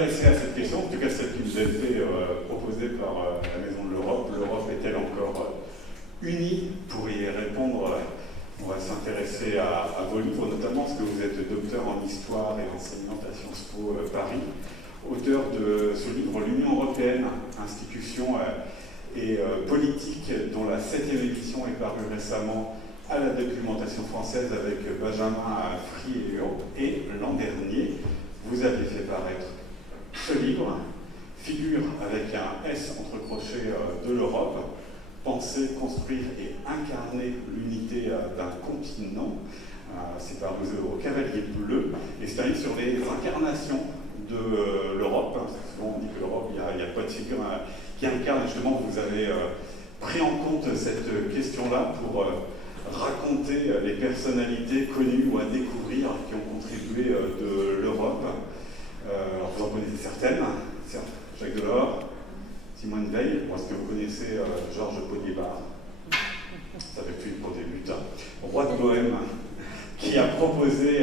S'intéresser à cette question, en tout cas celle qui nous a été proposée par la Maison de l'Europe. L'Europe est-elle encore unie? Pour y répondre, on va s'intéresser à vos livres, notamment parce que vous êtes docteur en histoire et enseignante à Sciences Po Paris, auteur de ce livre L'Union européenne, institution et politique, dont la 7e édition est parue récemment à la documentation française avec Benjamin Friéo. Et l'an dernier, vous avez fait paraître ce livre, figure avec un S entre crochets de l'Europe, penser, construire et incarner l'unité d'un continent. C'est paru au Cavalier Bleu, et c'est un livre sur les incarnations de l'Europe. Souvent on dit que l'Europe, il n'y a pas de figure qui incarne. Justement, vous avez pris en compte cette question-là pour raconter les personnalités connues ou à découvrir qui ont contribué de l'Europe. Alors vous en connaissez certaines, Jacques Delors, Simone Veil. Est-ce que vous connaissez Georges Polybar? Ça fait plus pour des buts. Roi de Bohême, qui a proposé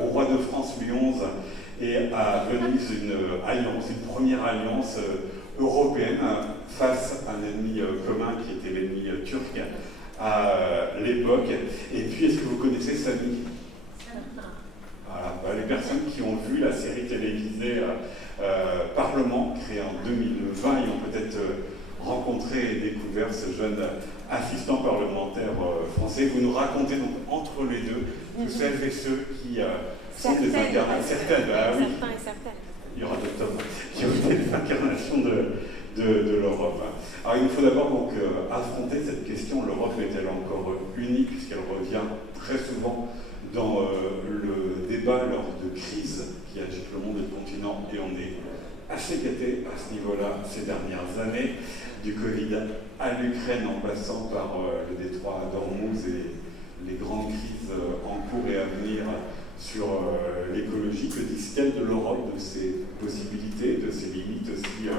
au roi de France Louis XI et à Venise une première alliance européenne face à un ennemi commun qui était l'ennemi turc à l'époque. Et puis, est-ce que vous connaissez Samy? Voilà. Les personnes qui ont vu la série télévisée Parlement, créée en 2020, et ont peut-être rencontré et découvert ce jeune assistant parlementaire français. Vous nous racontez donc entre les deux tous celles et ceux qui sont des incarnations. Certaines, oui. Certains et certaines. Il y aura d'autres hommes qui ont été des incarnations de l'Europe. Alors il nous faut d'abord donc affronter cette question. L'Europe est-elle encore unie, puisqu'elle revient très souvent dans le débat lors de crises qui agitent le monde et le continent, et on est assez gâté à ce niveau-là ces dernières années, du Covid à l'Ukraine en passant par le détroit d'Ormuz et les grandes crises en cours et à venir sur l'écologie. Que disent-elles de l'Europe, de ses possibilités, de ses limites aussi?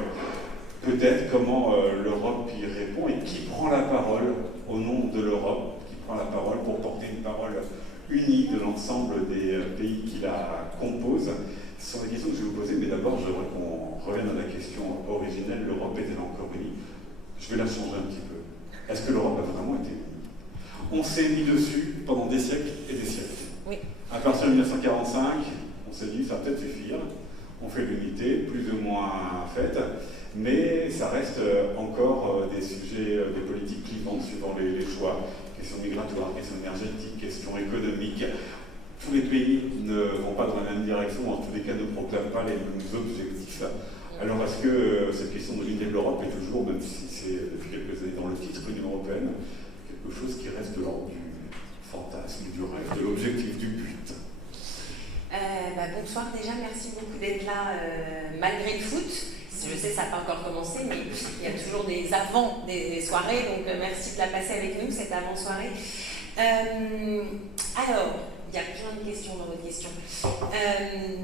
Peut-être comment l'Europe y répond, et qui prend la parole au nom de l'Europe, qui prend la parole pour porter une parole unie de l'ensemble des pays qui la composent. Ce sont des questions que je vais vous poser, mais d'abord j'aimerais qu'on revienne à la question originelle. L'Europe est-elle encore unie? Je vais la changer un petit peu. Est-ce que l'Europe a vraiment été unie? On s'est mis dessus pendant des siècles et des siècles. Oui. À partir de 1945, on s'est dit ça va peut-être suffire. On fait l'unité, plus ou moins faite, mais ça reste encore des sujets, des politiques clivantes suivant les choix. Questions migratoires, questions énergétiques, questions économiques. Tous les pays ne vont pas dans la même direction, en tous les cas ne proclament pas les mêmes objectifs. Alors est-ce que cette question de l'unité de l'Europe est toujours, même si c'est depuis quelques années dans le titre Union européenne, quelque chose qui reste de l'ordre du fantasme, du rêve, de l'objectif, du but? Bonsoir déjà, merci beaucoup d'être là malgré le foot. Je sais, ça n'a pas encore commencé, mais il y a toujours des avant des soirées, donc merci de la passer avec nous, cette avant-soirée. Alors, il y a plein de questions dans votre question.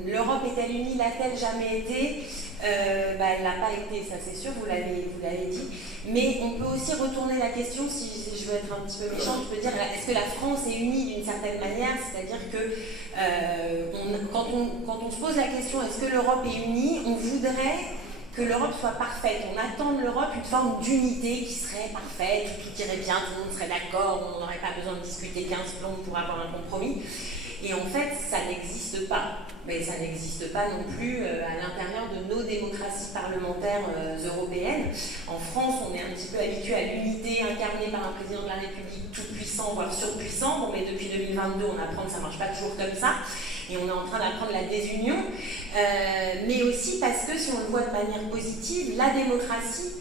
L'Europe est-elle unie? L'a-t-elle jamais été? Elle n'a pas été, ça c'est sûr, vous l'avez dit. Mais on peut aussi retourner la question, si je veux être un petit peu méchante, je peux dire, est-ce que la France est unie d'une certaine manière? C'est-à-dire que quand on se pose la question, est-ce que l'Europe est unie, on voudrait que l'Europe soit parfaite. On attend de l'Europe une forme d'unité qui serait parfaite, tout irait bien, tout le monde serait d'accord, on n'aurait pas besoin de discuter 15 plombs pour avoir un compromis. Et en fait, ça n'existe pas. Mais ça n'existe pas non plus à l'intérieur de nos démocraties parlementaires européennes. En France, on est un petit peu habitué à l'unité incarnée par un président de la République tout puissant, voire surpuissant. Bon, mais depuis 2022, on apprend que ça ne marche pas toujours comme ça. Et on est en train d'apprendre la désunion. Mais aussi parce que, si on le voit de manière positive, la démocratie,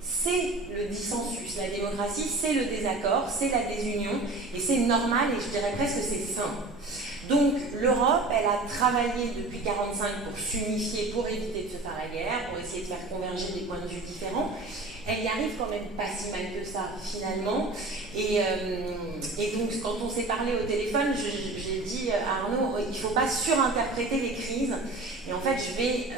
c'est le dissensus. La démocratie, c'est le désaccord, c'est la désunion, et c'est normal, et je dirais presque c'est sain. Donc l'Europe, elle a travaillé depuis 1945 pour s'unifier, pour éviter de se faire la guerre, pour essayer de faire converger des points de vue différents. Elle y arrive quand même pas si mal que ça, finalement. Et donc, quand on s'est parlé au téléphone, j'ai dit à Arnaud, il ne faut pas surinterpréter les crises. Et en fait, je fais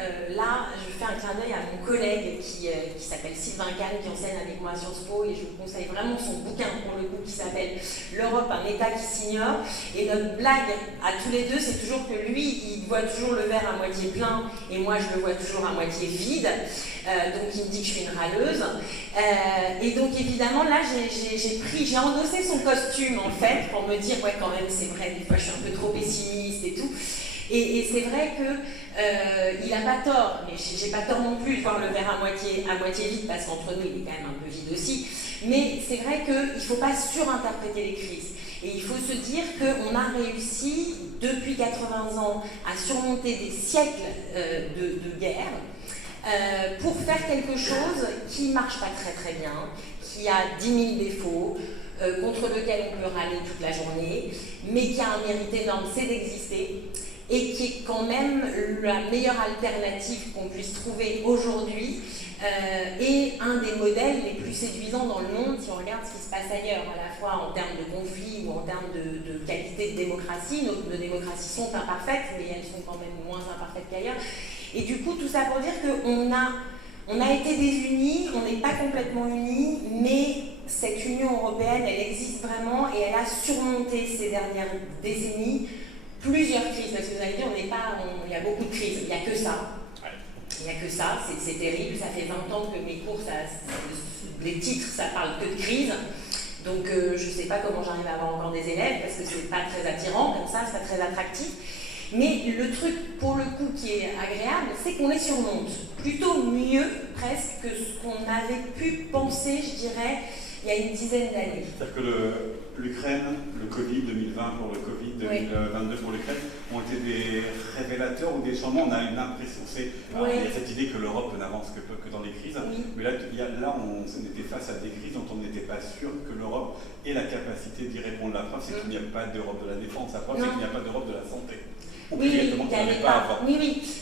un clin d'œil à mon collègue qui s'appelle Sylvain Kahn, qui enseigne avec moi à Sciences Po, et je vous conseille vraiment son bouquin pour le coup qui s'appelle L'Europe, un État qui s'ignore. Et notre blague à tous les deux, c'est toujours que lui, il voit toujours le verre à moitié plein, et moi, je le vois toujours à moitié vide. Donc il me dit que je suis une râleuse. Et donc évidemment, là, j'ai endossé son costume en fait, pour me dire, ouais, quand même, c'est vrai, des fois, je suis un peu trop pessimiste et tout. Et c'est vrai qu'il n'a pas tort, mais j'ai pas tort non plus de voir le verre à moitié vide, parce qu'entre nous, il est quand même un peu vide aussi. Mais c'est vrai qu'il ne faut pas surinterpréter les crises. Et il faut se dire qu'on a réussi, depuis 80 ans, à surmonter des siècles de guerre pour faire quelque chose qui ne marche pas très très bien, qui a 10 000 défauts, contre lequel on peut râler toute la journée, mais qui a un mérite énorme, c'est d'exister, et qui est quand même la meilleure alternative qu'on puisse trouver aujourd'hui, et un des modèles les plus séduisants dans le monde si on regarde ce qui se passe ailleurs, à la fois en termes de conflits ou en termes de qualité de démocratie. Nos démocraties sont imparfaites, mais elles sont quand même moins imparfaites qu'ailleurs. Et du coup, tout ça pour dire qu'on a été désunis, on n'est pas complètement unis, mais cette Union européenne, elle existe vraiment et elle a surmonté ces dernières décennies plusieurs crises. Parce que vous allez dire, il y a beaucoup de crises, il n'y a que ça. Il n'y a que ça, c'est terrible, ça fait 20 ans que mes cours, les titres, ça parle que de crise. Donc je ne sais pas comment j'arrive à avoir encore des élèves, parce que c'est pas très attirant, comme ça, c'est pas très attractif. Mais le truc, pour le coup, qui est agréable, c'est qu'on les surmonte. Plutôt mieux, presque, que ce qu'on avait pu penser, je dirais, il y a une dizaine d'années. C'est-à-dire que l'Ukraine, le Covid 2020 pour le Covid, 2022 pour l'Ukraine, ont été des révélateurs ou des changements. On a une impression, il y a cette idée que l'Europe n'avance que dans les crises, mais là on était face à des crises dont on n'était pas sûr que l'Europe ait la capacité d'y répondre. La preuve, c'est qu'il n'y a pas d'Europe de la défense, la preuve, c'est qu'il n'y a pas d'Europe de la santé. Oui,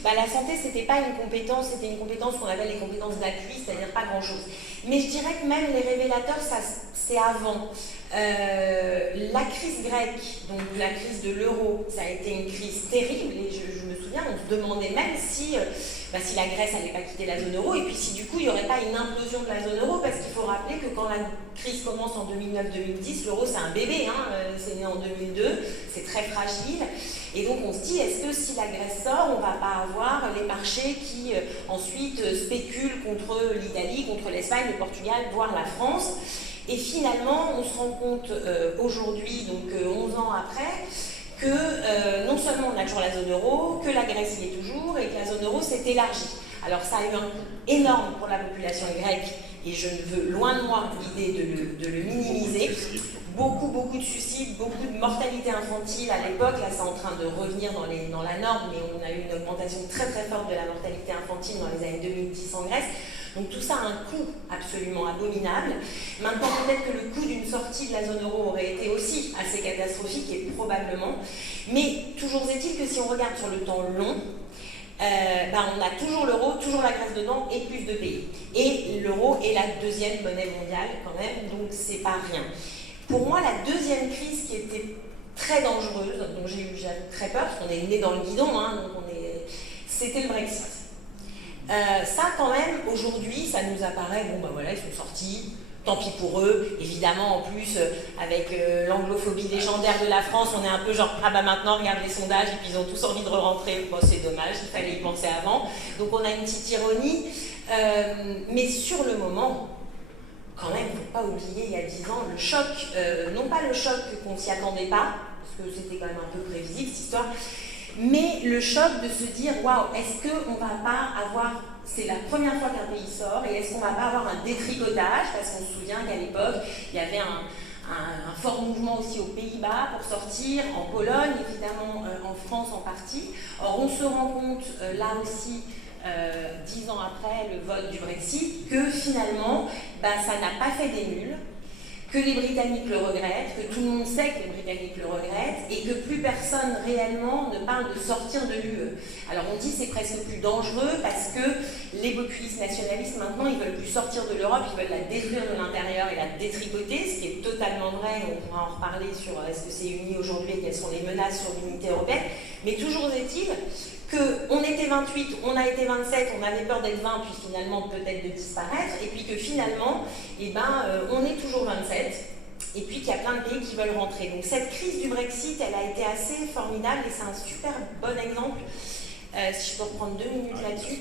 la santé, c'était pas une compétence, c'était une compétence qu'on appelle les compétences d'appui, c'est-à-dire pas grand-chose. Mais je dirais que même les révélateurs, ça, c'est avant. La crise grecque, donc la crise de l'euro, ça a été une crise terrible, et je me souviens, on se demandait même si la Grèce n'allait pas quitter la zone euro, et puis si du coup il n'y aurait pas une implosion de la zone euro, parce qu'il faut rappeler que quand la crise commence en 2009-2010, l'euro c'est un bébé, c'est né en 2002, c'est très fragile, et donc on se dit, est-ce que si la Grèce sort, on ne va pas avoir les marchés qui ensuite spéculent contre l'Italie, contre l'Espagne, le Portugal, voire la France. Et finalement, on se rend compte aujourd'hui, donc 11 ans après, que non seulement on a toujours la zone euro, que la Grèce y est toujours, et que la zone euro s'est élargie. Alors ça a eu un coût énorme pour la population grecque, et je ne veux loin de moi l'idée de le minimiser. Beaucoup de suicides, beaucoup de mortalité infantile à l'époque. Là, c'est en train de revenir dans la norme, mais on a eu une augmentation très très forte de la mortalité infantile dans les années 2010 en Grèce. Donc tout ça a un coût absolument abominable. Maintenant, peut-être que le coût d'une sortie de la zone euro aurait été aussi assez catastrophique, et probablement. Mais toujours est-il que si on regarde sur le temps long, on a toujours l'euro, toujours la Grèce dedans et plus de pays. Et l'euro est la deuxième monnaie mondiale quand même, donc c'est pas rien. Pour moi, la deuxième crise qui était très dangereuse, dont j'ai eu très peur, parce qu'on est né dans le guidon, c'était le Brexit. Ça, quand même, aujourd'hui, ça nous apparaît, ils sont sortis, tant pis pour eux. Évidemment, en plus, avec l'anglophobie légendaire de la France, on est un peu genre, maintenant, regarde les sondages, et puis ils ont tous envie de re-rentrer. C'est dommage, il fallait y penser avant. Donc on a une petite ironie. Mais sur le moment, quand même, il ne faut pas oublier, il y a 10 ans, le choc, non pas le choc qu'on ne s'y attendait pas, parce que c'était quand même un peu prévisible, cette histoire, mais le choc de se dire, waouh, est-ce qu'on ne va pas avoir, c'est la première fois qu'un pays sort, et est-ce qu'on ne va pas avoir un détricotage, parce qu'on se souvient qu'à l'époque, il y avait un fort mouvement aussi aux Pays-Bas pour sortir, en Pologne, évidemment, en France en partie. Or, on se rend compte, là aussi, 10 ans après le vote du Brexit, que finalement, ça n'a pas fait des nuls, que les Britanniques le regrettent, que tout le monde sait que les Britanniques le regrettent, et que plus personne réellement ne parle de sortir de l'UE. Alors on dit que c'est presque plus dangereux parce que les populistes nationalistes maintenant ils veulent plus sortir de l'Europe, ils veulent la détruire de l'intérieur et la détricoter, ce qui est totalement vrai, on pourra en reparler sur est-ce que c'est uni aujourd'hui et quelles sont les menaces sur l'unité européenne, mais toujours est-il qu'on était 28, on a été 27, on avait peur d'être 20, puis finalement peut-être de disparaître, et puis que finalement, on est toujours 27, et puis qu'il y a plein de pays qui veulent rentrer. Donc cette crise du Brexit, elle a été assez formidable, et c'est un super bon exemple, si je peux reprendre 2 minutes là-dessus,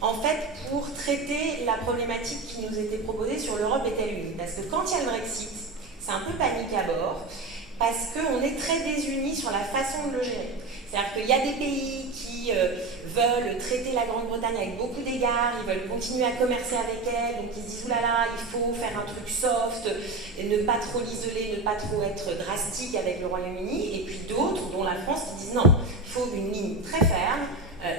en fait, pour traiter la problématique qui nous était proposée sur l'Europe est-elle unie. Parce que quand il y a le Brexit, c'est un peu panique à bord, parce qu'on est très désunis sur la façon de le gérer. C'est-à-dire qu'il y a des pays qui veulent traiter la Grande-Bretagne avec beaucoup d'égards, ils veulent continuer à commercer avec elle, donc ils se disent « oulala, il faut faire un truc soft, ne pas trop l'isoler, ne pas trop être drastique avec le Royaume-Uni », et puis d'autres, dont la France, qui disent « non, il faut une ligne très ferme,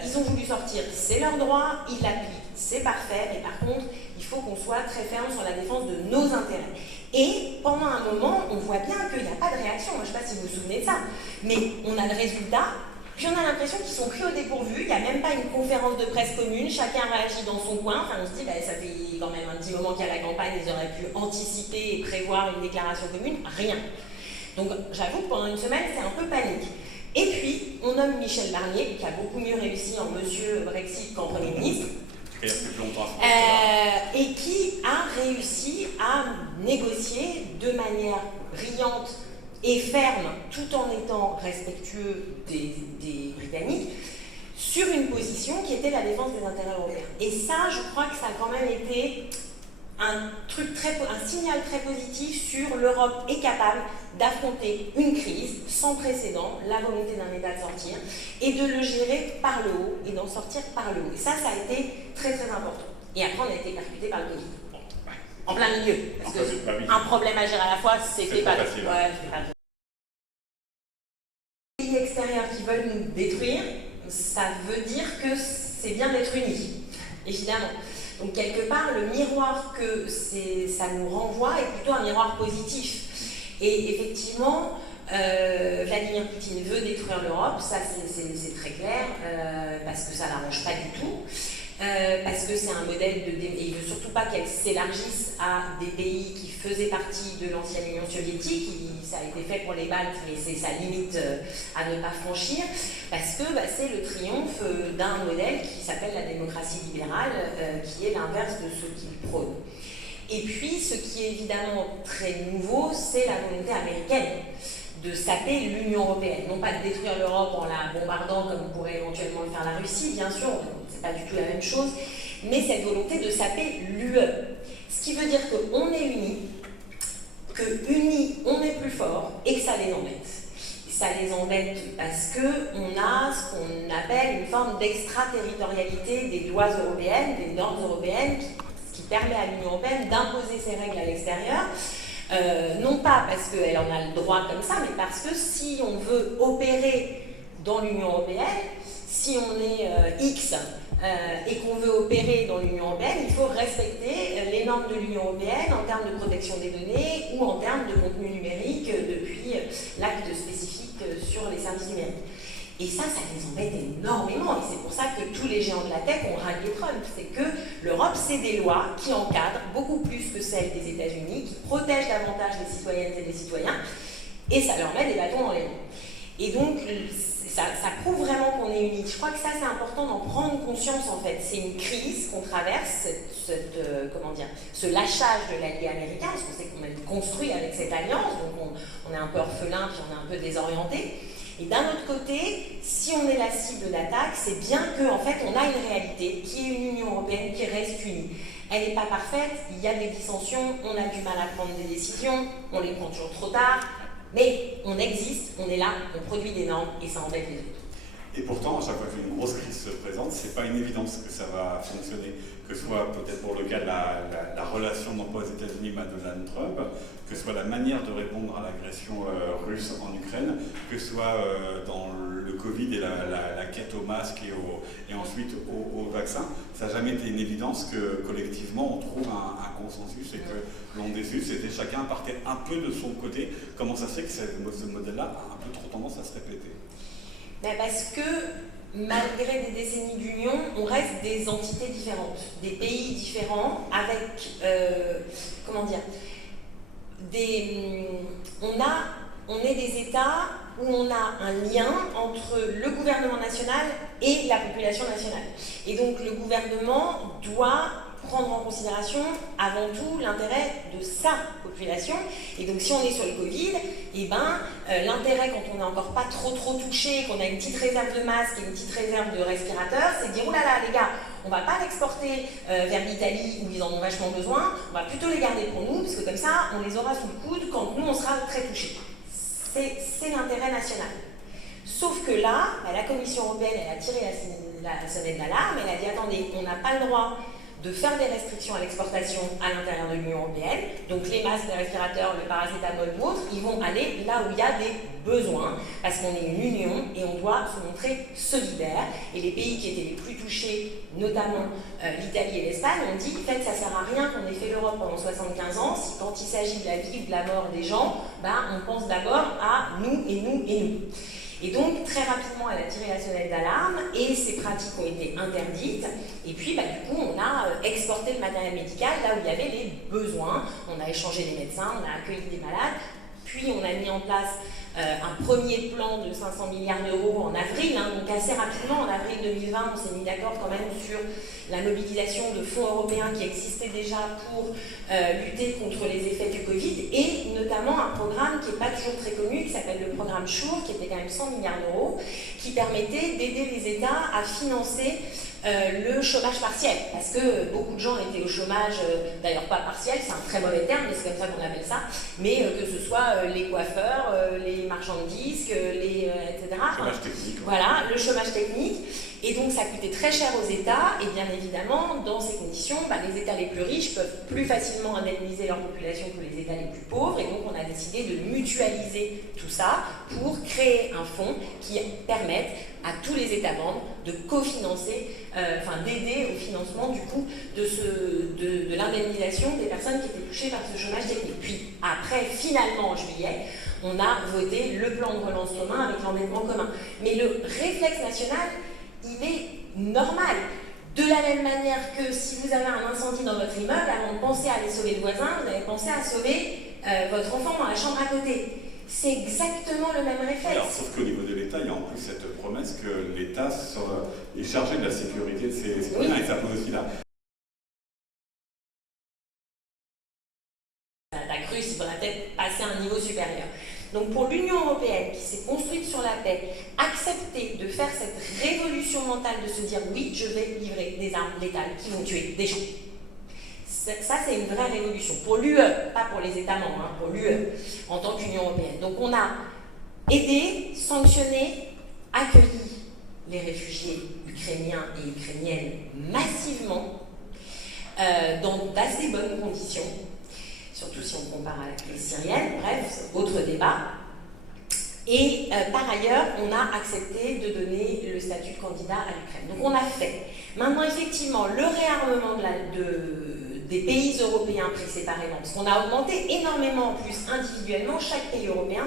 ils ont voulu sortir, c'est leur droit, ils l'appliquent, c'est parfait, mais par contre, il faut qu'on soit très ferme sur la défense de nos intérêts. » Et pendant un moment, on voit bien qu'il n'y a pas de réaction. Moi, je ne sais pas si vous vous souvenez de ça, mais on a le résultat, puis on a l'impression qu'ils sont pris au dépourvu, il n'y a même pas une conférence de presse commune, chacun réagit dans son coin, enfin on se dit, ça fait quand même un petit moment qu'il y a la campagne, ils auraient pu anticiper et prévoir une déclaration commune, rien. Donc j'avoue que pendant une semaine, c'est un peu panique. Et puis, on nomme Michel Barnier, qui a beaucoup mieux réussi en monsieur Brexit qu'en Premier ministre, et qui a réussi à négocier de manière brillante et ferme, tout en étant respectueux des Britanniques, sur une position qui était la défense des intérêts européens. Et ça, je crois que ça a quand même été un signal très positif sur l'Europe est capable d'affronter une crise sans précédent, la volonté d'un État de sortir, et de le gérer par le haut, et d'en sortir par le haut. Et ça a été très très important. Et après, on a été percuté par le Covid. En plein milieu. Parce qu'un problème à gérer à la fois, c'était pas facile. Les pays extérieurs qui veulent nous détruire, ça veut dire que c'est bien d'être unis, évidemment. Donc quelque part, le miroir que ça nous renvoie est plutôt un miroir positif. Et effectivement, Vladimir Poutine veut détruire l'Europe, ça c'est très clair, parce que ça ne l'arrange pas du tout, parce que c'est un modèle et il ne veut surtout pas qu'elle s'élargisse à des pays qui faisaient partie de l'ancienne Union soviétique, ça a été fait pour les Baltes, mais c'est sa limite à ne pas franchir, parce que c'est le triomphe d'un modèle qui s'appelle la démocratie libérale, qui est l'inverse de ce qu'il prône. Et puis, ce qui est évidemment très nouveau, c'est la volonté américaine de saper l'Union européenne. Non pas de détruire l'Europe en la bombardant comme pourrait éventuellement le faire la Russie, bien sûr, c'est pas du tout la même chose, mais cette volonté de saper l'UE. Ce qui veut dire qu'on est unis, que unis on est plus fort et que ça les embête. Ça les embête parce qu'on a ce qu'on appelle une forme d'extraterritorialité des lois européennes, des normes européennes, qui permet à l'Union européenne d'imposer ses règles à l'extérieur, non pas parce qu'elle en a le droit comme ça, mais parce que si on veut opérer dans l'Union européenne, si on est X et qu'on veut opérer dans l'Union européenne, il faut respecter les normes de l'Union européenne en termes de protection des données ou en termes de contenu numérique depuis l'acte spécifique sur les services numériques. Et ça les embête énormément. Et c'est pour ça que tous les géants de la tech ont rallié Trump. C'est que l'Europe, c'est des lois qui encadrent beaucoup plus que celles des États-Unis, qui protègent davantage les citoyennes et les citoyens, et ça leur met des bâtons dans les roues. Et donc, ça prouve vraiment qu'on est unis. Je crois que ça, c'est important d'en prendre conscience, en fait. C'est une crise qu'on traverse, ce lâchage de l'allié américain, parce qu'on sait qu'on a construit avec cette alliance, donc on est un peu orphelin, puis on est un peu désorienté. Et d'un autre côté, si on est la cible d'attaque, c'est bien qu'en fait, on a une réalité qui est une Union européenne qui reste unie. Elle n'est pas parfaite, il y a des dissensions, on a du mal à prendre des décisions, on les prend toujours trop tard, mais on existe, on est là, on produit des normes et ça embête les autres. Et pourtant, à chaque fois qu'une grosse crise se présente, c'est pas une évidence que ça va fonctionner, que ce soit peut-être pour le cas de la relation d'emploi aux États-Unis à Donald Trump, que ce soit la manière de répondre à l'agression russe en Ukraine, que ce soit dans le Covid et la quête au masque et ensuite au vaccin. Ça n'a jamais été une évidence que collectivement on trouve un consensus et que l'on déçut, c'était chacun partait un peu de son côté. Comment ça se fait que ce modèle-là a un peu trop tendance à se répéter? Parce que malgré des décennies d'union, on reste des entités différentes, des pays différents, avec, on est des États où on a un lien entre le gouvernement national et la population nationale. Et donc le gouvernement doit prendre en considération avant tout l'intérêt de sa population. Et donc si on est sur le Covid, eh ben, l'intérêt quand on n'est encore pas trop touché, qu'on a une petite réserve de masques et une petite réserve de respirateurs, c'est de dire « Oh là là les gars, on ne va pas l'exporter vers l'Italie où ils en ont vachement besoin, on va plutôt les garder pour nous, parce que comme ça, on les aura sous le coude quand nous, on sera très touchés. » C'est l'intérêt national. Sauf que là, la Commission européenne, elle a tiré la sonnette d'alarme, elle a dit « Attendez, on n'a pas le droit de faire des restrictions à l'exportation à l'intérieur de l'Union européenne. Donc les masques, les respirateurs, le paracétamol ou autres, ils vont aller là où il y a des besoins, parce qu'on est une union et on doit se montrer solidaire. Et les pays qui étaient les plus touchés, notamment l'Italie et l'Espagne, ont dit en fait, ça ne sert à rien qu'on ait fait l'Europe pendant 75 ans, si quand il s'agit de la vie ou de la mort des gens, on pense d'abord à nous et nous et nous. Et donc, très rapidement, elle a tiré la sonnette d'alarme et ces pratiques ont été interdites. Et puis, du coup, on a exporté le matériel médical là où il y avait les besoins. On a échangé les médecins, on a accueilli des malades. Puis, on a mis en place un premier plan de 500 milliards d'euros en avril. Donc, assez rapidement, en avril 2020, on s'est mis d'accord quand même sur la mobilisation de fonds européens qui existaient déjà pour lutter contre les effets du Covid, et notamment un programme qui n'est pas toujours très connu, qui s'appelle le programme SURE, qui était quand même 100 milliards d'euros, qui permettait d'aider les États à financer le chômage partiel, parce que beaucoup de gens étaient au chômage, d'ailleurs pas partiel, c'est un très mauvais terme, mais c'est comme ça qu'on appelle ça, mais que ce soit les coiffeurs, les marchands de disques, etc. Chômage technique. Voilà, le chômage technique. Et donc ça coûtait très cher aux États, et bien évidemment, dans ces conditions, les États les plus riches peuvent plus facilement indemniser leur population que les États les plus pauvres, et donc on a décidé de mutualiser tout ça pour créer un fonds qui permette à tous les États membres de cofinancer, d'aider au financement du coup de l'indemnisation des personnes qui étaient touchées par ce chômage technique. Puis après, finalement en juillet, on a voté le plan de relance commun avec l'endettement commun. Mais le réflexe national, il est normal. De la même manière que si vous avez un incendie dans votre immeuble, avant de penser à aller sauver le voisin, vous allez penser à sauver votre enfant dans la chambre à côté. C'est exactement le même réflexe. Alors, sauf qu'au niveau de l'État, il y a en plus cette promesse que l'État est chargé de la sécurité de ses citoyens, et ça pose aussi là. La cruche, il faudra peut-être passer à un niveau supérieur. Donc pour l'Union européenne, qui s'est construite sur la paix, accepter de faire cette révolution mentale de se dire oui, je vais livrer des armes létales qui vont tuer des gens. Ça, c'est une vraie révolution. Pour l'UE, pas pour les États membres, pour l'UE, en tant qu'Union européenne. Donc on a aidé, sanctionné, accueilli les réfugiés ukrainiens et ukrainiennes massivement, dans d'assez bonnes conditions, surtout si on compare à la crise syrienne, bref, autre débat. Et par ailleurs, on a accepté de donner le statut de candidat à l'Ukraine. Donc on a fait. Maintenant, effectivement, le réarmement des pays européens pris séparément, parce qu'on a augmenté énormément en plus individuellement, chaque pays européen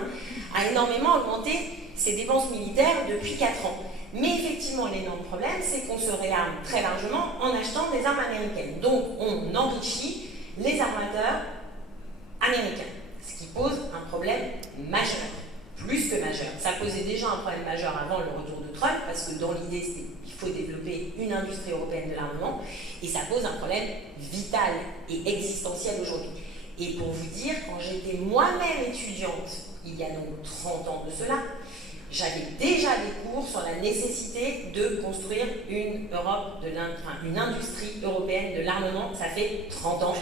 a énormément augmenté ses dépenses militaires depuis 4 ans. Mais effectivement, l'énorme problème, c'est qu'on se réarme très largement en achetant des armes américaines. Donc on enrichit les armateurs américains, ce qui pose un problème majeur, plus que majeur. Ça posait déjà un problème majeur avant le retour de Trump, parce que dans l'idée, c'était qu'il faut développer une industrie européenne de l'armement, et ça pose un problème vital et existentiel aujourd'hui. Et pour vous dire, quand j'étais moi-même étudiante, il y a donc 30 ans de cela, j'avais déjà des cours sur la nécessité de construire une industrie européenne de l'armement. Ça fait 30 ans.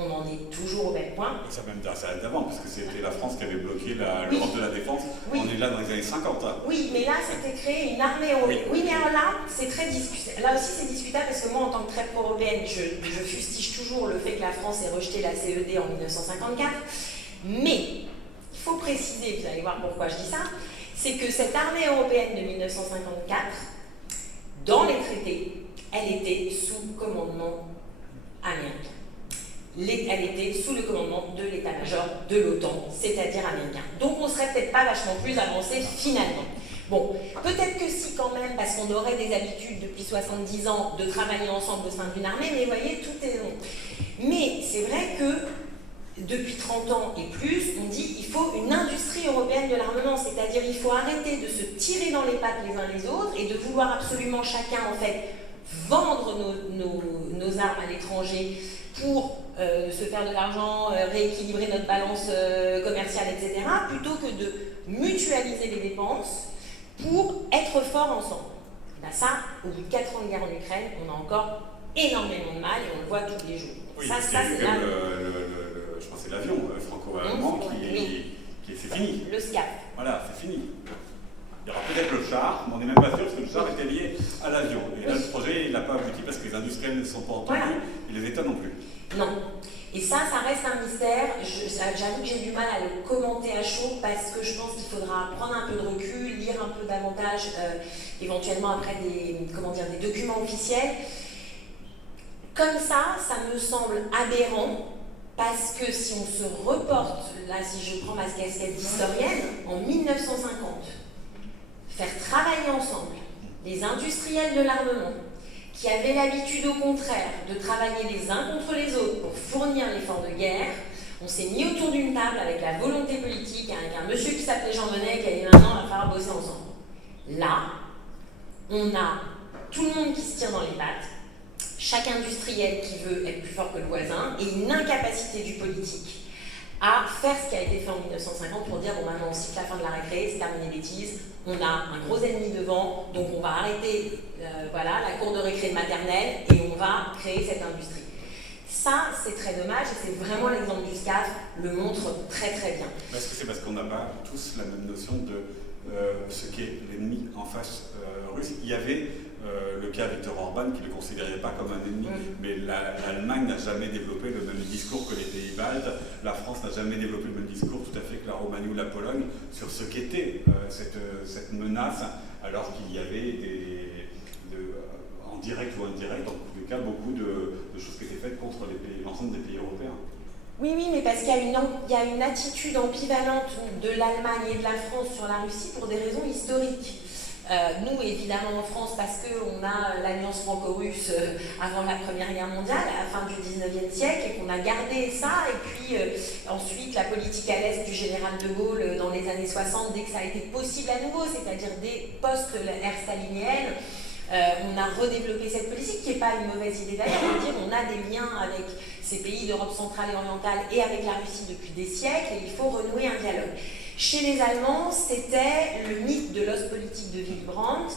On en est toujours au même point. Ça même d'avant, parce que c'était la France qui avait bloqué l'Europe de la défense. Oui. On est là dans les années 50. Oui, mais là, c'était créé une armée européenne. Oui, mais alors là, c'est très discutable. Là aussi, c'est discutable parce que moi, en tant que très pro-européenne, je fustige toujours le fait que la France ait rejeté la CED en 1954. Mais, il faut préciser, vous allez voir pourquoi je dis ça, c'est que cette armée européenne de 1954, dans les traités, elle était sous commandement américain. Elle était sous le commandement de l'état-major de l'OTAN, c'est-à-dire américain. Donc on ne serait peut-être pas vachement plus avancé finalement. Bon, peut-être que si quand même, parce qu'on aurait des habitudes depuis 70 ans de travailler ensemble au sein d'une armée, mais vous voyez, tout est long. Mais c'est vrai que depuis 30 ans et plus, on dit qu'il faut une industrie européenne de l'armement, c'est-à-dire il faut arrêter de se tirer dans les pattes les uns les autres et de vouloir absolument chacun en fait vendre nos armes à l'étranger pour se faire de l'argent, rééquilibrer notre balance commerciale, etc., plutôt que de mutualiser les dépenses pour être fort ensemble. Ben ça, au bout de 4 ans de guerre en Ukraine, on a encore énormément de mal et on le voit tous les jours. Oui, ça c'est là. Je pense que c'est l'avion franco-allemand qui c'est fini. Le SCAF. Voilà, c'est fini. Il y aura peut-être le char, mais on n'est même pas sûr parce que le char était lié à l'avion. Et là, le projet, il n'a pas abouti parce que les industriels ne sont pas entendus et les États non plus. Non. Et ça reste un mystère. J'avoue que j'ai du mal à le commenter à chaud parce que je pense qu'il faudra prendre un peu de recul, lire un peu davantage, éventuellement après des documents officiels. Comme ça me semble aberrant parce que si on se reporte, là si je prends ma casquette d'historienne, en 1950, faire travailler ensemble les industriels de l'armement qui avaient l'habitude au contraire de travailler les uns contre les autres pour fournir l'effort de guerre, on s'est mis autour d'une table avec la volonté politique, avec un monsieur qui s'appelait Jean Monnet qui a dit maintenant on va falloir bosser ensemble. Là, on a tout le monde qui se tire dans les pattes, chaque industriel qui veut être plus fort que le voisin et une incapacité du politique à faire ce qui a été fait en 1950 pour dire bon maintenant on siffle la fin de la récré, c'est terminé les bêtises, on a un gros ennemi devant, donc on va arrêter la cour de récré de maternelle et on va créer cette industrie. Ça, c'est très dommage et c'est vraiment l'exemple du SCAF le montre très très bien. Est-ce que c'est parce qu'on n'a pas tous la même notion de ce qu'est l'ennemi en face russe? Il y avait le cas Viktor Orban qui ne le considérait pas comme un ennemi, mais l'Allemagne n'a jamais développé le même discours que les pays baltes, la France n'a jamais développé le même discours tout à fait que la Roumanie ou la Pologne sur ce qu'était cette menace, alors qu'il y avait en direct ou indirect, dans tous les cas, beaucoup de choses qui étaient faites contre l'ensemble des pays européens. Oui, mais parce qu'il y a une attitude ambivalente de l'Allemagne et de la France sur la Russie pour des raisons historiques. Nous, évidemment, en France, parce qu'on a l'alliance franco-russe avant la Première Guerre mondiale, à la fin du 19e siècle, et qu'on a gardé ça, et puis ensuite la politique à l'Est du général de Gaulle dans les années 60, dès que ça a été possible à nouveau, c'est-à-dire des post-ère stalinienne, on a redéveloppé cette politique, qui n'est pas une mauvaise idée d'ailleurs, on dire on a des liens avec ces pays d'Europe centrale et orientale et avec la Russie depuis des siècles, et il faut renouer un dialogue. Chez les Allemands, c'était le mythe de l'Ostpolitik de Willy Brandt,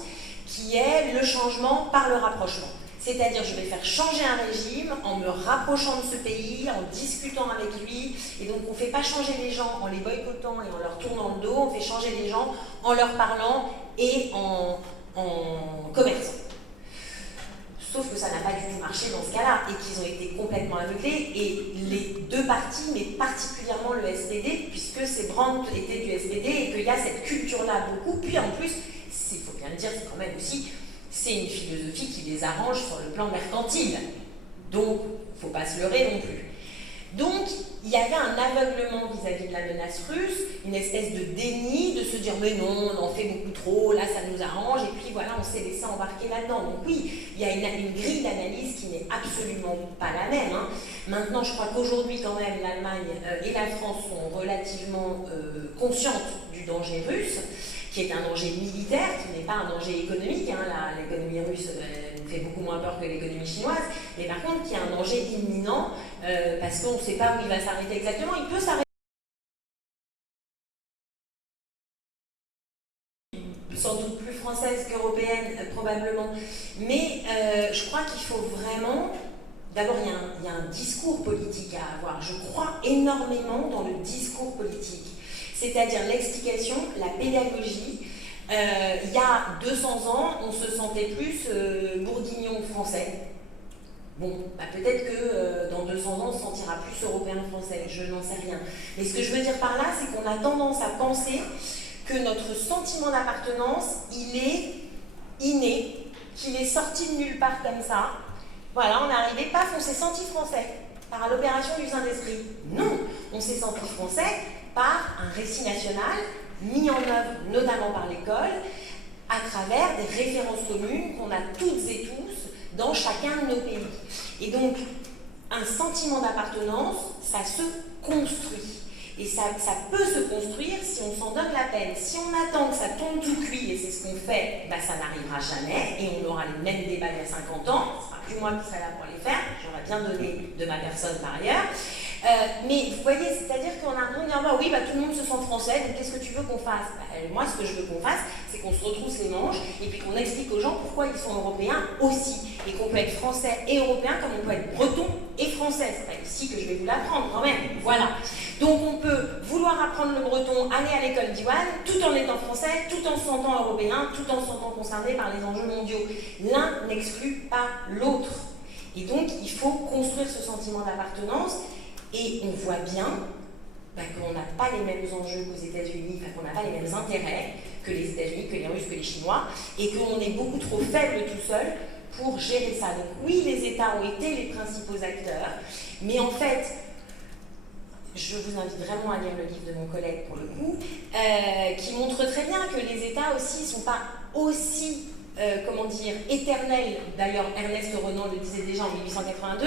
qui est le changement par le rapprochement. C'est-à-dire, je vais faire changer un régime en me rapprochant de ce pays, en discutant avec lui, et donc on ne fait pas changer les gens en les boycottant et en leur tournant le dos, on fait changer les gens en leur parlant et en commerçant. Sauf que ça n'a pas du tout marché dans ce cas-là, et qu'ils ont été complètement aveuglés, et les deux partis, mais particulièrement le SPD, puisque c'est Brandt était du SPD, et qu'il y a cette culture-là beaucoup, puis en plus, il faut bien le dire, c'est quand même aussi, c'est une philosophie qui les arrange sur le plan mercantile. Donc, il ne faut pas se leurrer non plus. Donc, il y avait un aveuglement vis-à-vis de la menace russe, une espèce de déni, de se dire mais non, on en fait beaucoup trop, là ça nous arrange, et puis voilà, on s'est laissé embarquer là-dedans. Donc oui, il y a une grille d'analyse qui n'est absolument pas la même. Maintenant, je crois qu'aujourd'hui quand même, l'Allemagne et la France sont relativement conscientes du danger russe, qui est un danger militaire, qui n'est pas un danger économique. L'économie russe nous fait beaucoup moins peur que l'économie chinoise, mais par contre, qui est un danger imminent, parce qu'on ne sait pas où il va s'arrêter exactement. Il peut s'arrêter sans doute plus française qu'européenne, probablement. Mais je crois qu'il faut vraiment... D'abord, il y a un discours politique à avoir. Je crois énormément dans le discours politique. C'est-à-dire l'explication, la pédagogie. Il y a 200 ans, on se sentait plus bourguignon français. Bon, peut-être que dans 200 ans, on se sentira plus européen français, je n'en sais rien. Mais ce que je veux dire par là, c'est qu'on a tendance à penser que notre sentiment d'appartenance, il est inné, qu'il est sorti de nulle part comme ça. Voilà, on est arrivé, paf, on s'est senti français par l'opération du Saint-Esprit. Non, on s'est senti français par un récit national mis en œuvre notamment par l'école à travers des références communes qu'on a toutes et tous dans chacun de nos pays. Et donc, un sentiment d'appartenance, ça se construit. Et ça peut se construire si on s'en donne la peine. Si on attend que ça tombe tout cuit, et c'est ce qu'on fait, bah ça n'arrivera jamais, et on aura les mêmes débats il y a 50 ans, ce sera plus moi qui serai là pour les faire, j'aurais bien donné de ma personne par ailleurs. Mais vous voyez, c'est-à-dire qu'on a l'impression de dire, bah oui, bah tout le monde se sent français, donc qu'est-ce que tu veux qu'on fasse? Moi, ce que je veux qu'on fasse, c'est qu'on se retrousse les manches, et puis qu'on explique aux gens pourquoi ils sont européens aussi, et qu'on peut être français et européen comme on peut être breton et français. C'est pas ici que je vais vous l'apprendre quand même, voilà. Donc on peut vouloir apprendre le breton, aller à l'école d'Iwan, tout en étant français, tout en se sentant européen, tout en se sentant concerné par les enjeux mondiaux. L'un n'exclut pas l'autre. Et donc il faut construire ce sentiment d'appartenance, et on voit bien qu'on n'a pas les mêmes enjeux qu'aux États-Unis, qu'on n'a pas les mêmes intérêts que les États-Unis, que les Russes, que les Chinois, et qu'on est beaucoup trop faible tout seul pour gérer ça. Donc oui, les États ont été les principaux acteurs, mais en fait, je vous invite vraiment à lire le livre de mon collègue pour le coup, qui montre très bien que les États aussi ne sont pas aussi, comment dire, éternels. D'ailleurs, Ernest Renan le disait déjà en 1882,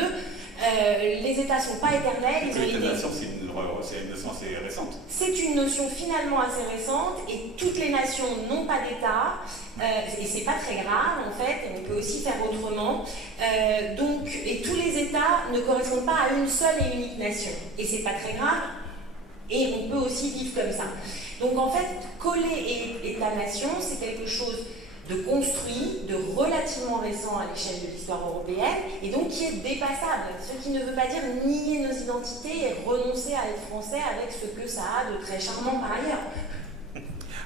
les États ne sont pas éternels. L'État-nation, c'est une notion assez récente. C'est une notion finalement assez récente, et toutes les nations n'ont pas d'État, et c'est pas très grave en fait, on peut aussi faire autrement. Et tous les États ne correspondent pas à une seule et unique nation, et c'est pas très grave, et on peut aussi vivre comme ça. Donc en fait, coller État-nation, c'est quelque chose de construit, de relativement récent à l'échelle de l'histoire européenne, et donc qui est dépassable, ce qui ne veut pas dire nier nos identités et renoncer à être français avec ce que ça a de très charmant par ailleurs.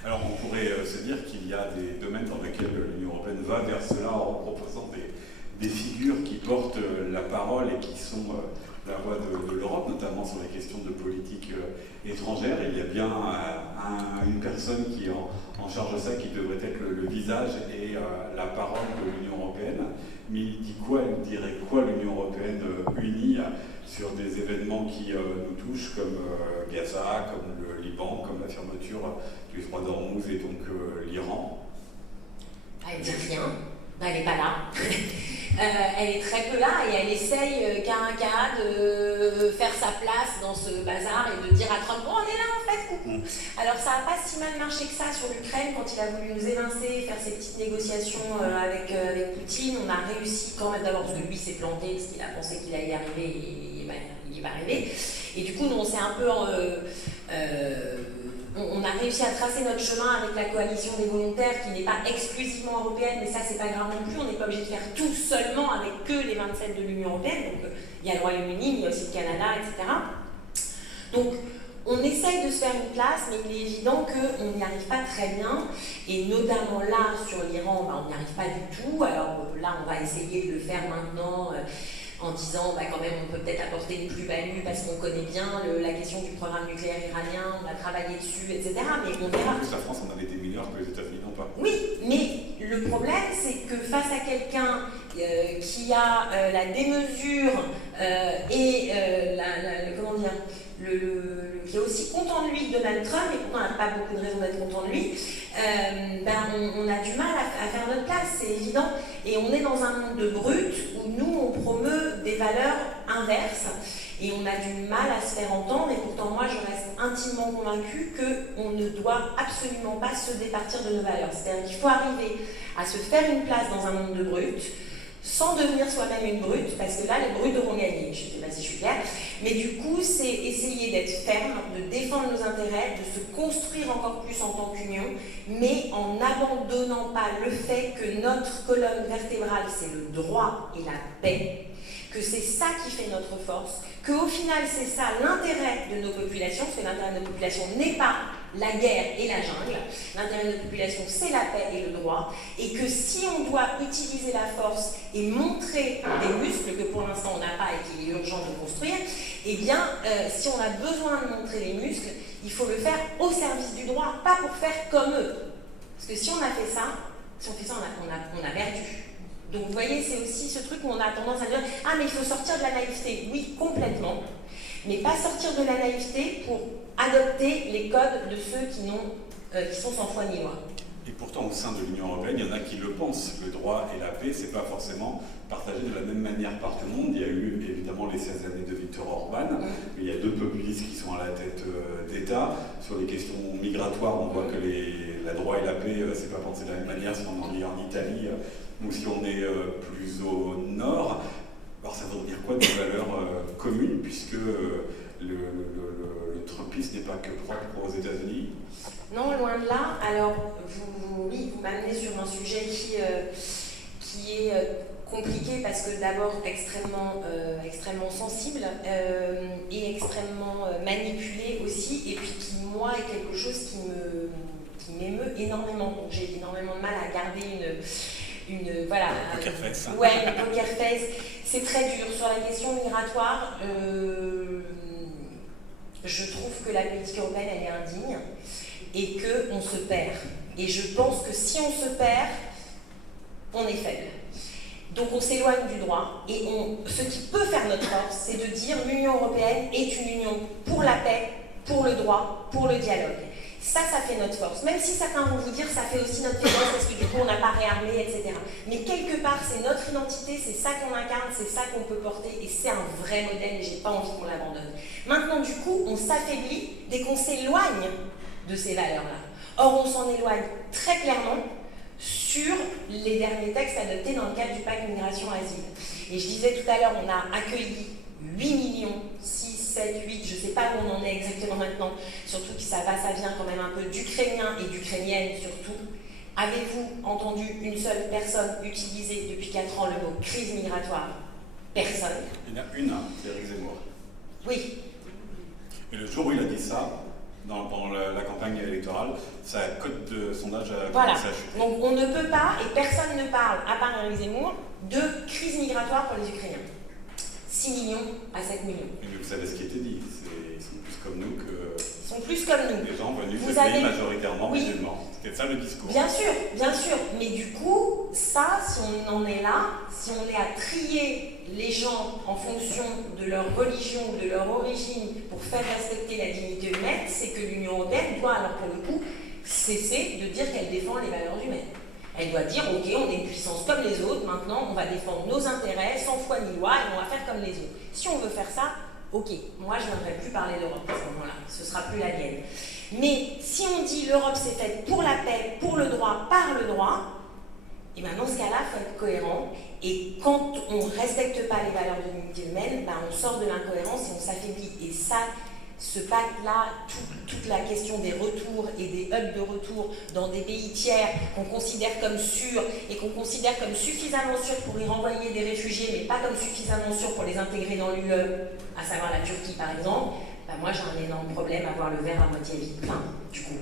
Alors on pourrait se dire qu'il y a des domaines dans lesquels l'Union européenne va vers cela en proposant des figures qui portent la parole et qui sont la voix de l'Europe, notamment sur les questions de politique étrangère. Il y a bien une personne qui est en charge de ça, qui devrait être le visage et la parole de l'Union européenne. Mais il dit quoi, il dirait quoi l'Union européenne unie sur des événements qui nous touchent, comme Gaza, comme le Liban, comme la fermeture du droit d'Ormuz et donc l'Iran? Elle ne dit rien. Elle n'est pas là. Elle est très peu là, et elle essaye qu'à de faire sa place dans ce bazar et de dire à Trump, oh, on est là en fait, coucou. Alors ça n'a pas si mal marché que ça sur l'Ukraine quand il a voulu nous évincer, faire ses petites négociations avec Poutine. On a réussi quand même, d'abord parce que lui s'est planté, parce qu'il a pensé qu'il allait y arriver, et il n'y est pas arrivé. Et du coup, nous, on s'est un peu... on a réussi à tracer notre chemin avec la coalition des volontaires, qui n'est pas exclusivement européenne, mais ça c'est pas grave non plus, on n'est pas obligé de faire tout seulement avec que les 27 de l'Union européenne. Donc il y a le Royaume-Uni, mais il y a aussi le Canada, etc. Donc on essaye de se faire une place, mais il est évident qu'on n'y arrive pas très bien, et notamment là sur l'Iran, on n'y arrive pas du tout. Alors là on va essayer de le faire maintenant, en disant quand même on peut peut-être apporter une plus-value parce qu'on connaît bien la question du programme nucléaire iranien, on a travaillé dessus, etc. Mais on verra. La France en avait été meilleure que les États-Unis, non pas? Oui, mais le problème c'est que face à quelqu'un qui a la démesure et comment dire, qui est aussi content de lui que Donald Trump, et pourtant on n'a pas beaucoup de raisons d'être content de lui, on a du mal à faire notre place, c'est évident. Et on est dans un monde de brut où nous on promeut des valeurs inverses, et on a du mal à se faire entendre, et pourtant moi je reste intimement convaincue qu'on ne doit absolument pas se départir de nos valeurs. C'est-à-dire qu'il faut arriver à se faire une place dans un monde de brut, sans devenir soi-même une brute, parce que là, les brutes auront gagné. Je ne sais pas si je suis claire. Mais du coup, c'est essayer d'être ferme, de défendre nos intérêts, de se construire encore plus en tant qu'union, mais en n'abandonnant pas le fait que notre colonne vertébrale, c'est le droit et la paix, que c'est ça qui fait notre force, qu'au final, c'est ça l'intérêt de nos populations, parce que l'intérêt de nos populations n'est pas la guerre et la jungle, l'intérêt de nos populations, c'est la paix et le droit, et que si on doit utiliser la force et montrer des muscles que pour l'instant on n'a pas et qu'il est urgent de construire, eh bien, si on a besoin de montrer les muscles, il faut le faire au service du droit, pas pour faire comme eux. Parce que si on a fait ça, on a perdu. Donc vous voyez, c'est aussi ce truc où on a tendance à dire « Ah, mais il faut sortir de la naïveté ». Oui, complètement. Mais pas sortir de la naïveté pour adopter les codes de ceux qui sont sans foi ni loi. Et pourtant, au sein de l'Union européenne, il y en a qui le pensent. Le droit et la paix, c'est pas forcément partagé de la même manière par tout le monde. Il y a eu évidemment les 16 années de Viktor Orban, mais il y a deux populistes qui sont à la tête d'État. Sur les questions migratoires, on voit que la droit et la paix, c'est pas pensé de la même manière si on en est en Italie ou si on est plus au nord. Alors ça veut dire quoi des valeurs communes, puisque le trumpisme n'est pas que propre aux États-Unis? Non, loin de là. Alors, oui, vous m'amenez sur un sujet qui est compliqué parce que d'abord extrêmement sensible et extrêmement manipulé aussi, et puis qui, moi, est quelque chose qui m'émeut énormément. Donc j'ai énormément de mal à garder voilà. Poker face. Ouais, le poker face. C'est très dur. Sur la question migratoire, je trouve que la politique européenne, elle est indigne et qu'on se perd. Et je pense que si on se perd, on est faible. Donc on s'éloigne du droit. Et ce qui peut faire notre force, c'est de dire l'Union européenne est une union pour la paix, pour le droit, pour le dialogue. Ça fait notre force. Même si certains vont vous dire ça fait aussi notre faiblesse parce que du coup on n'a pas réarmé, etc. Mais quelque part, c'est notre identité, c'est ça qu'on incarne, c'est ça qu'on peut porter et c'est un vrai modèle et j'ai pas envie qu'on l'abandonne. Maintenant, du coup, on s'affaiblit dès qu'on s'éloigne de ces valeurs-là. Or, on s'en éloigne très clairement sur les derniers textes adoptés dans le cadre du pacte migration-asile. Et je disais tout à l'heure, on a accueilli 8 millions, 6, 7, 8, je ne sais pas où on en est exactement maintenant, surtout que ça vient quand même un peu d'Ukrainiens et d'Ukrainiennes surtout. Avez-vous entendu une seule personne utiliser depuis 4 ans le mot crise migratoire? Personne. Il y en a une, c'est Éric Zemmour. Oui. Et le jour où il a dit ça, pendant la campagne électorale, sa cote de sondage a commencé à chuter. Donc on ne peut pas, et personne ne parle, à part Éric Zemmour, de crise migratoire pour les Ukrainiens. 6 millions à 7 millions. Mais vous savez ce qui a été dit, ils sont plus comme nous que... Ils sont plus comme nous. Les gens venus de pays majoritairement musulmans. C'était ça le discours. Bien sûr. Mais du coup, ça, si on en est là, si on est à trier les gens en fonction de leur religion ou de leur origine pour faire respecter la dignité humaine, c'est que l'Union européenne doit, alors pour le coup, cesser de dire qu'elle défend les valeurs humaines. Elle doit dire, ok, on est une puissance comme les autres, maintenant on va défendre nos intérêts sans foi ni loi et on va faire comme les autres. Si on veut faire ça, ok, moi je ne viendrai plus parler d'Europe à ce moment-là, ce sera plus la mienne. Mais si on dit l'Europe c'est faite pour la paix, pour le droit, par le droit, et bien dans ce cas-là, il faut être cohérent. Et quand on ne respecte pas les valeurs de l'unité humaine, ben on sort de l'incohérence et on s'affaiblit. Et ça, ce pacte-là, toute la question des retours et des hubs de retour dans des pays tiers qu'on considère comme sûrs et qu'on considère comme suffisamment sûrs pour y renvoyer des réfugiés, mais pas comme suffisamment sûrs pour les intégrer dans l'UE, à savoir la Turquie par exemple, ben moi j'ai un énorme problème à voir le verre à moitié vide plein, du coup,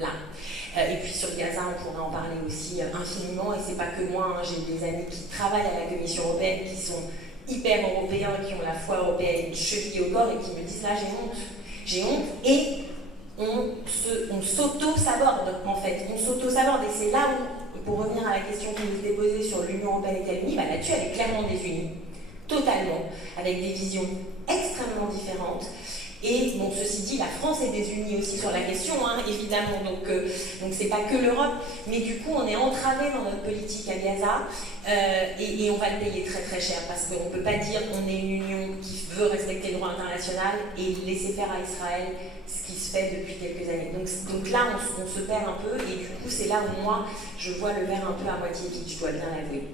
là. Et puis sur Gaza, on pourrait en parler aussi infiniment, et c'est pas que moi, hein, j'ai des amis qui travaillent à la Commission européenne, qui sont hyper européens, qui ont la foi européenne chevillée au corps et qui me disent là j'ai honte, et on s'auto-saborde en fait, on s'auto-saborde, et c'est là où, pour revenir à la question que vous avez posée sur l'Union européenne est-elle unie, bah là-dessus elle est clairement désunie, totalement, avec des visions extrêmement différentes. Et bon, ceci dit, la France est désunie aussi sur la question, hein, évidemment, donc c'est pas que l'Europe, mais du coup on est entravé dans notre politique à Gaza, et on va le payer très très cher, parce qu'on ne peut pas dire qu'on est une union qui veut respecter le droit international et laisser faire à Israël ce qui se fait depuis quelques années. Donc là on se perd un peu, et du coup c'est là où moi je vois le verre un peu à moitié vide, je dois bien l'avouer.